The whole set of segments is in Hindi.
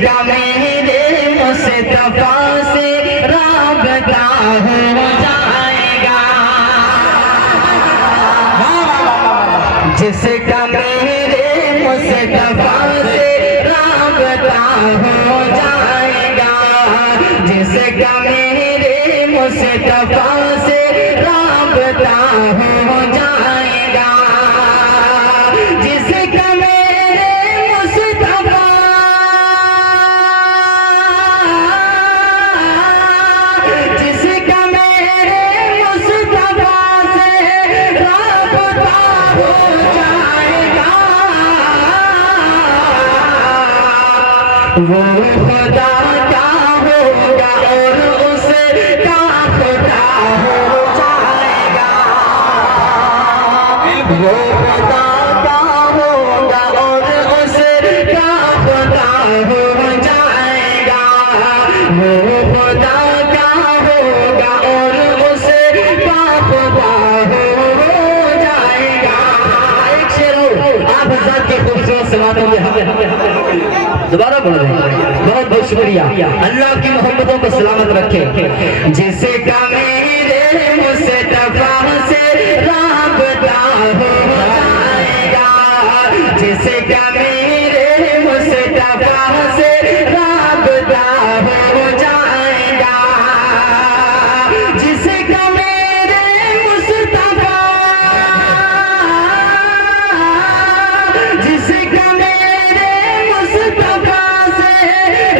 जिसका मेरे मुस्तफा से राबता हो जाएगा, जिसका मेरे मुस्तफा से राबता हो जाएगा, जिसका मेरे मुस्तफा से राबता हो जाएगा, जिसका मेरे मुस्तफा, जिसका मेरे मुस्तफा से राबता हो जाएगा, वो खुदा का होगा और उसका खुदा हो जाएगा, वो खुदा का होगा और उसका खुदा हो जाएगा, वो खुदा का होगा और उसका खुदा हो जाएगा। एक शेर आप हज़रात के खूबसूरत समातों में दोबारा बोल रहे हैं। बहुत बहुत शुक्रिया। अल्लाह की मोहब्बतों को सलामत रखे। जिसका मेरे मुस्तफा से राबता हो जाएगा, जिसका मेरे मुस्तफा से राबता हो जाएगा, जिसका मेरे मुस्तफा, जिसका मेरे मुस्तफा से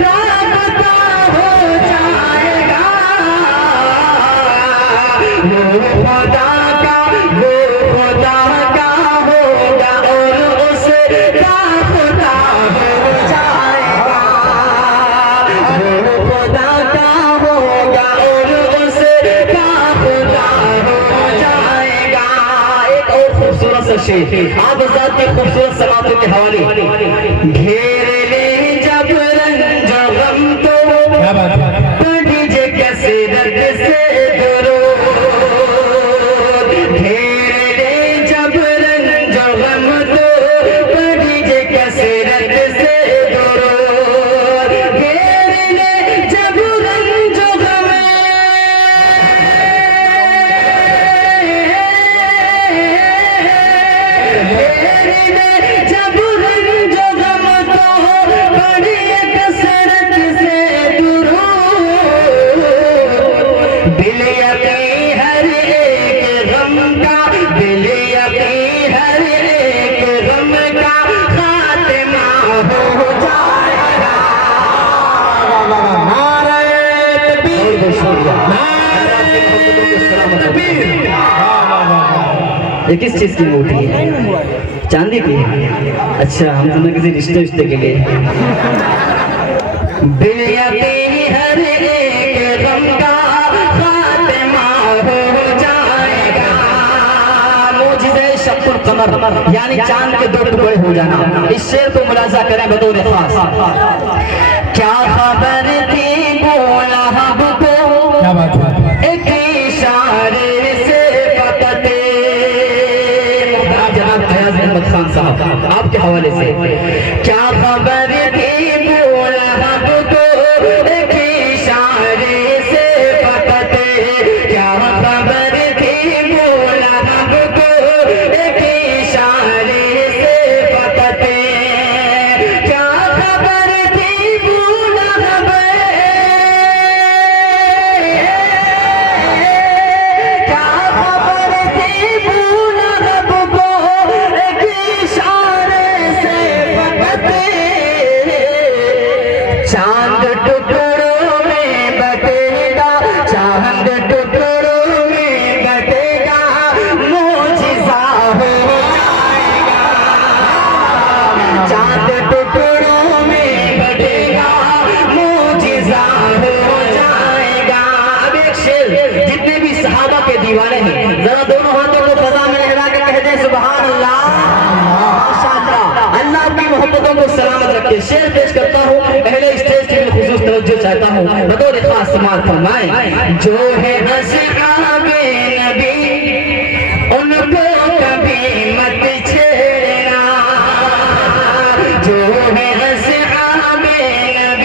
राबता हो जाएगा, वो खुदा का, वो खुदा का होगा और उसका खुदा हो जाएगा, वो खुदा का होगा और उसका खुदा हो जाएगा। एक और खूबसूरत सा शेर आप हज़रात के खूबसूरत समातों के हवाले। घेर ले जब रंज गम तो पढ़िए कसरत से दुरूद, घेर ले जब रंज गम तो पढ़िए कसरत से दुरूद, घेर ले जब रंज गम, जब रंज गम तो पढ़िए कसरत से दुरूद, दिल यकीन हर एक गम का, दिल यकीन हर एक गम का खात्मा हो जाएगा। ये किस चीज की मूर्ति है? चांदी की? अच्छा, हम तुम्हें किसी रिश्ते के लिए। दिल यकीन हर एक गम का खात्मा हो जाएगा। मोजिज़े शक्कुल कमर यानी चांद के दो टुकड़े हो जाना। इस शेर को मुलाजा करें बतौर खास। क्या खबर थी बोला हमको एक इशारे से पकते, जनाब फयाज अहमद खान साहब आपके हवाले से। क्या खबर थी बोला हमको एक इशारे से पकते, क्या खबर थी बोला हमको एक इशारे से पकते, क्या खबर थी बोला हमें, क्या खबर थी बोला हमको एक इशारे से पकते, चांद टुकड़ों में बटेगा, चांद टुकड़ों में बटेगा, मोजिज़ा हो जाएगा, चांद टुकड़ों में बटेगा, मोजिज़ा हो जाएगा। अब एक शेर, जितने भी सहाबा के दीवाने हैं जरा दोनों हाथों को फजा में लहरा के कह दें सुभान अल्लाह, माशाअल्लाह। अल्लाह की मोहब्बतों को सलामत रखे। शेर पेश करता हूँ, पहले स्टेज की खुसूस तवज्जो चाहता हूँ, बतौर खास समाअत फरमाएं। जो है असहाबे नबी उनको कभी मत छेड़ना, जो है असहाबे नबी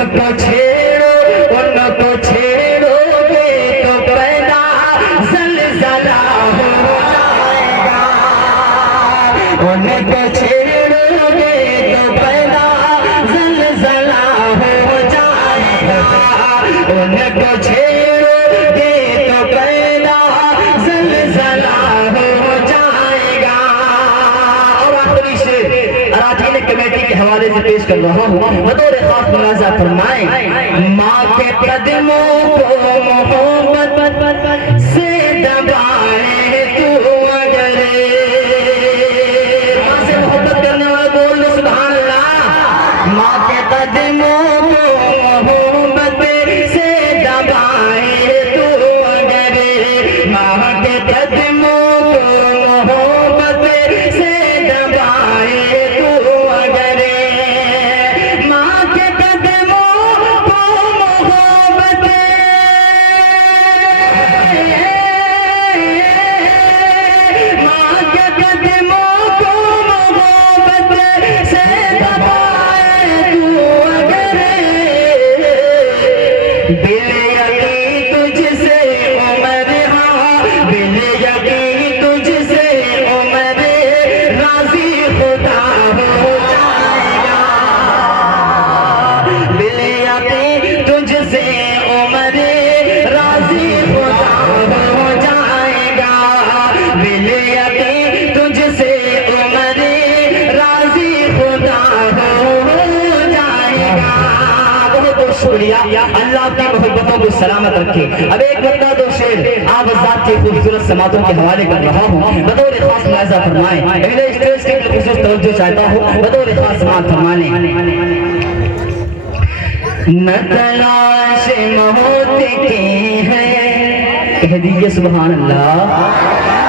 उनको छेड़ो उनको छेड़ोगे तो पैदा ज़लज़ला हो जाएगा, उनको छेड़ोगे तो पैदा ज़लज़ला हो जाएगा, उनको छेड़ोगे तो पैदा ज़लज़ला हो जाएगा। और आखिरी शेर अराकीन कमेटी के हवाले से पेश कर रहा हूँ, बतौर खास मुलाजा फरमाएं, माँ के कदमों को मोहब्बत से दबाए तू अगर, माँ से मोहब्बत करने वाले बोल सुभान अल्लाह। माँ के कदमों को मोहब्बत से दबाए तू अगर, माँ के कदमों को मोहब्बत से दबाए तू अगर, माँ के कदमों को मोहब्बत, माँ के कदमों को मोहब्बत से दबाए तू अगर, दिल यकी तुझसे उमर, हाँ दिल यकी तुझसे उमर राजी खुदा हो जाएगा, दिल यकी तुझसे उमर राजी खुदा हो जाएगा, दिल यकी तुझसे उमर राजी खुदा हो जाएगा। बहुत बहुत शुक्रिया, अल्लाह आपकी मोहब्बतों को सलामत रखे। अब एक बंदा दो शेर आप ज़ात की खूबसूरत समातों के हवाले कर रहा हूँ, बतौर खास मुलाजा फरमाएं। पहले स्टेज के खुसूस तवज्जो चाहता हूँ, बतौर खास समात फरमाने, न तलाश मौत की है, कह दीजिए सुभान अल्लाह,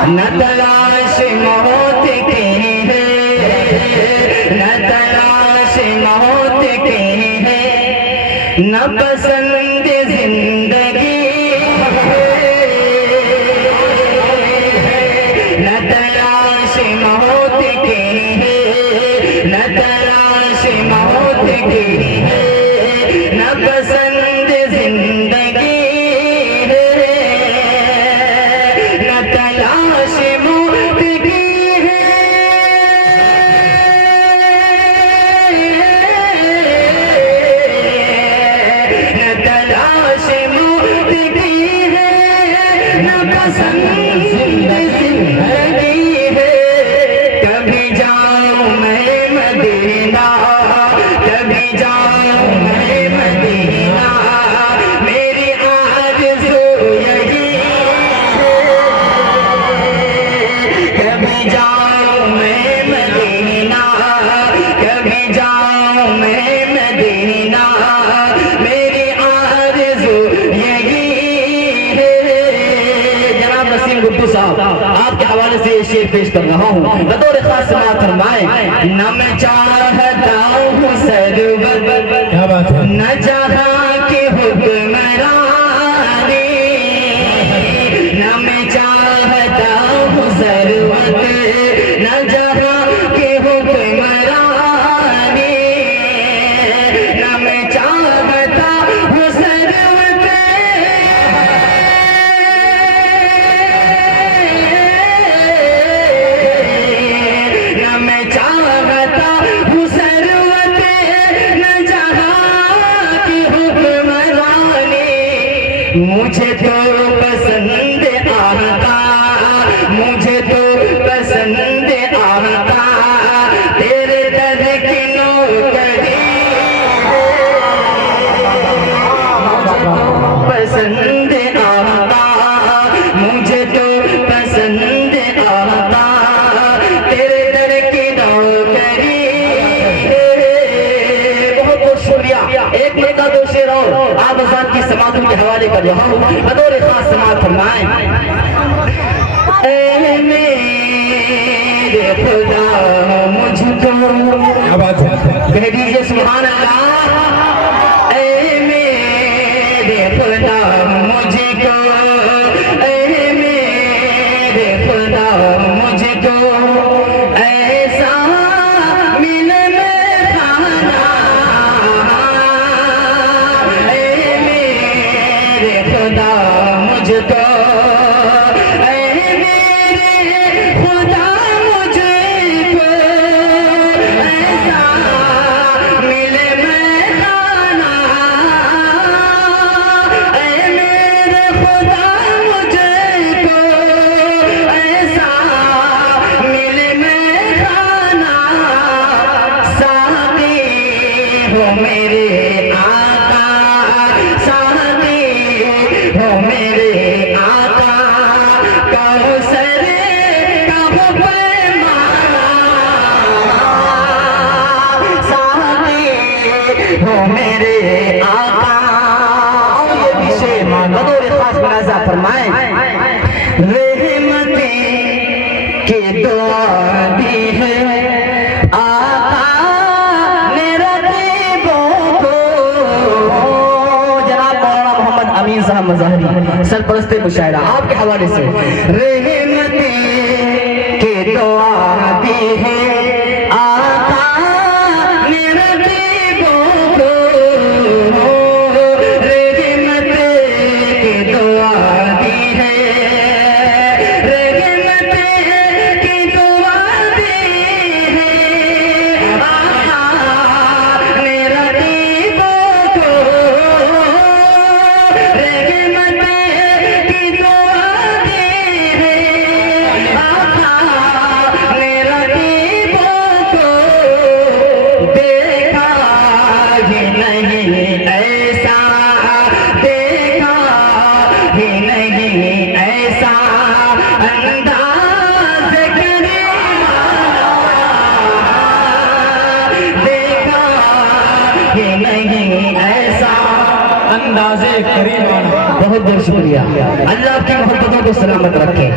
न तलाश मौत की है, न तलाश मौत की है, न पसंद जिंदगी है, न तलाश मौत की है, न तलाश मौत की है, न पसंद जिंदगी है, न तलाश मौत की है, न तलाश मौत की है, न पसंद जिंदगी है। कभी जाऊं मैं मदीना, कभी जाऊं मैं मदीना, मेरी आरज़ू यही है, कभी जाऊं मैं मदीना, कभी जाऊं मैं मदीना, मेरी आरज़ू यही है। जनाब नसीम गुड्डू साहब आपके हवाले से ये शेर पेश कर रहा हूँ, बतौर खास समात फरमाएं, न मैं चाहता हूँ सरवत, क्या बात है, न जहाँ की हुक्मरानी, न मैं चाहता हूँ सरवत, न जहाँ की हुक्मरानी, न मैं चाहता हूँ सरवत, न मैं चाहता हूँ सरवत, न जहाँ की हुक्मरानी, मुझे तो पसंद आता, मुझे तो पसंद आता, तेरे दर की नौकरी है, मुझे तो पसंद आता, मुझे तो पसंद आता, तेरे दर की नौकरी है। बहुत बहुत शुक्रिया। एक नेता दो शेर और आप आजाद की समातों के हवाले कर रहा हूँ, बतौर खास समात फरमाएं, ऐ मेरे खुदा मुझको, क्या बात है, कह दीजिए सुभान अल्लाह, ऐ मेरे खुदा मुझको, ऐ मेरे खुदा मुझको, ऐसा मिलन खाना मुझको, ऐ मेरे खुदा मुझको ऐसा मिले मैं खाना, ऐ मेरे खुदा मुझको ऐसा मिले मैं खाना, साथी हो मेरे आका, साथी हो मेरे आका, कौसर का वो पैमाना, साथी हो मेरे आका। और ये विषय बतौर खास मुलाजा फरमाए, रहमती की दुआ दी है आका ने रकीबों को। जनाब मौलाना मोहम्मद अमीन साहब मज़ाहरी सरपरस्ते मुशायरा आपके हवाले से, रहमती की दुआ दी है आका ने रकीबों को, रहमत की दुआ दी है, रहमत की दुआ दी है आका ने रकीबों को, रहमत की दुआ दी है आका ने रकीबों को। देखा ही नहीं ऐसा, देखा ही नहीं ऐसा अंदाज़ करीमा, देखा ही नहीं ऐसा अंदाज़े करीमाना। बहुत बहुत शुक्रिया, अल्लाह आपकी मोहब्बतों को सलामत रखे।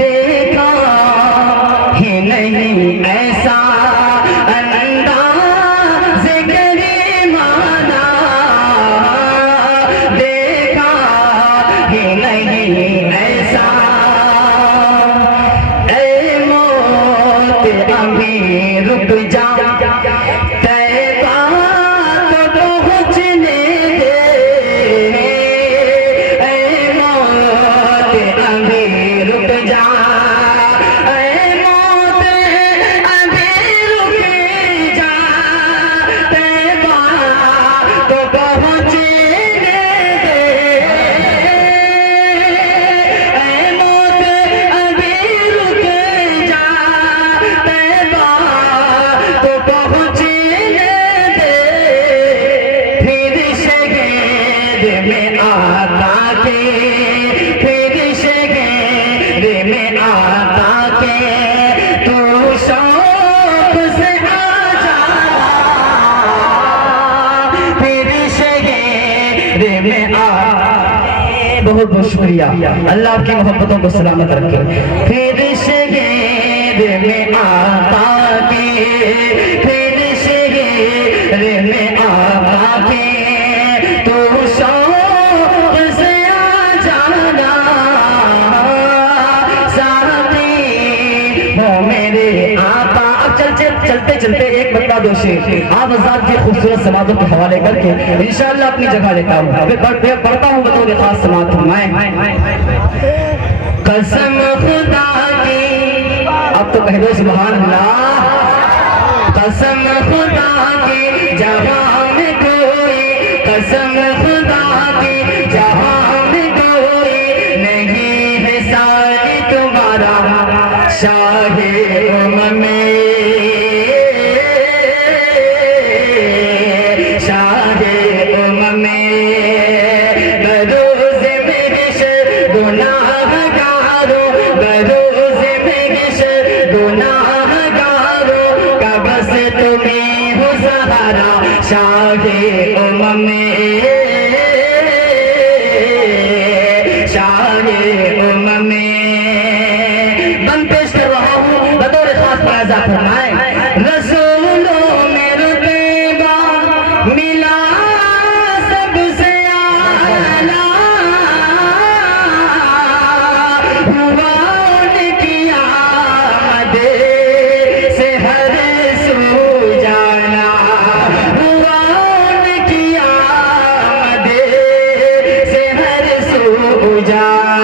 देखा ही नहीं ऐसा अंदाज़ करीमाना, देखा ही नहीं ऐसा, ऐ मौत अभी रुक जा, तैबा तो पहुँचने दे, ऐ मौत अभी रुक जा, ऐ मौत अभी रुक जा, तैबा तो पहुँचने दे, ऐ मौत अभी रुक जा, तैबा तो पहुँचने दे, फिर शहीद में आका के, फिर शहीद में आका के तू शौक से आ जाना, फिर शहीद में आ। बहुत बहुत शुक्रिया, अल्लाह आपकी मोहब्बतों को सलामत रखे। फिर शहीद में आका के, फिर शहीद में आका के तू शौक से आ जाना, साथी हो मेरे आका। अब चलते चलते एक बता दो शेर आप आजाद की खूबसूरत समातों के हवाले करके इंशाअल्लाह अपनी जगह लेता हूँ। पढ़ता हूँ बतौर खास समात फरमाए, कसम खुदा की, अब तो कह दो सुभान अल्लाह, कसम खुदा की जहाँ में कोई, कसम खुदा की जहाँ में कोई नहीं है साली तुम्हारा शाहे उम्म में, शाहे उम्म में, बरोज़ महशर गुनाहगारों, बरोज़ महशर गुनाहगारों का बस तुम्हें हो सहारा शाहे उम्म में, शाहे उम्म में। बंद पेश कर रहा हूँ बतौर खास मुलाजा फरमाए, रसूलों में रुतबा मिला सबसे आला, हुआ उनकी आमद से हर सू जाना, हुआ उनकी आमद से हर सू जाना।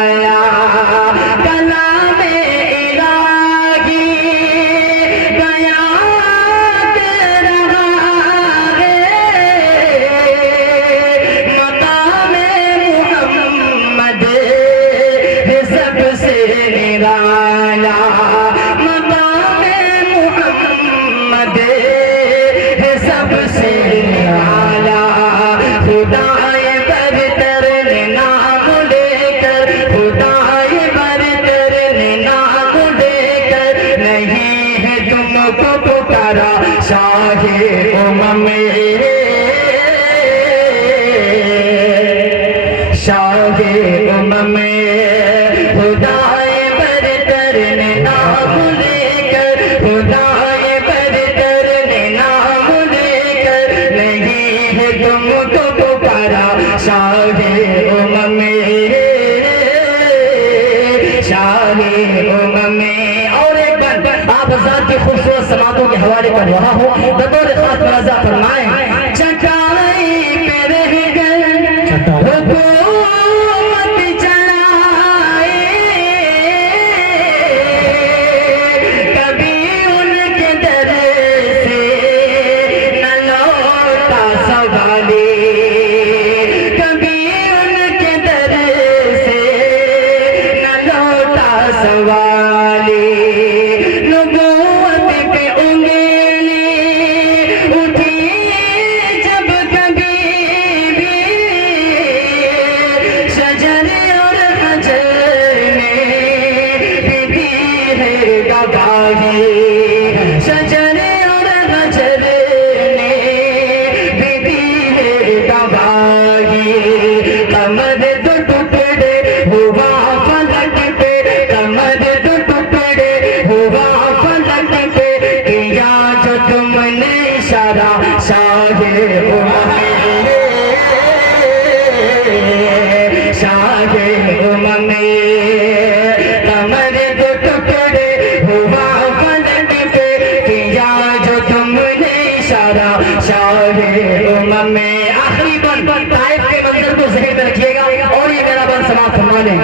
शाहे उम्म खुदाए बरतर ने नाम लेकर, खुदाए बरतर ने नाम लेकर, नहीं है तुमको पुकारा शाहे उम्म, शाहे उम्म। और एक बार आप हज़रात की खूबसूरत समातों के हवाले कर रहा हो, बतौर खास मुलाज़ा फरमाएं, चटाई पे रह गए हुकूमत चलाए, कभी उनके दर से न लौटा सवाले, कभी उनके दर से न लौटा सवाले। नबूवत पे उंगली उठी जब कभी भी, शजर और हजर ने भी दी है गवाही, शजर और हजर ने भी दी है गवाही। कमर दो टुकड़े हुआ फलक पे, कमर दो टुकड़े हुआ फलक पे, किया जो तुमने इशारा शाहे उम्म, शाहे उम्म। कमर दो टुकड़े हुआ फलक पे, किया जो तुमने इशारा शाहे उम्म। आखिरी बन ताइफ के मंजर को ज़हन में रखिएगा और ये मेरा बन समाप्त फरमा लें।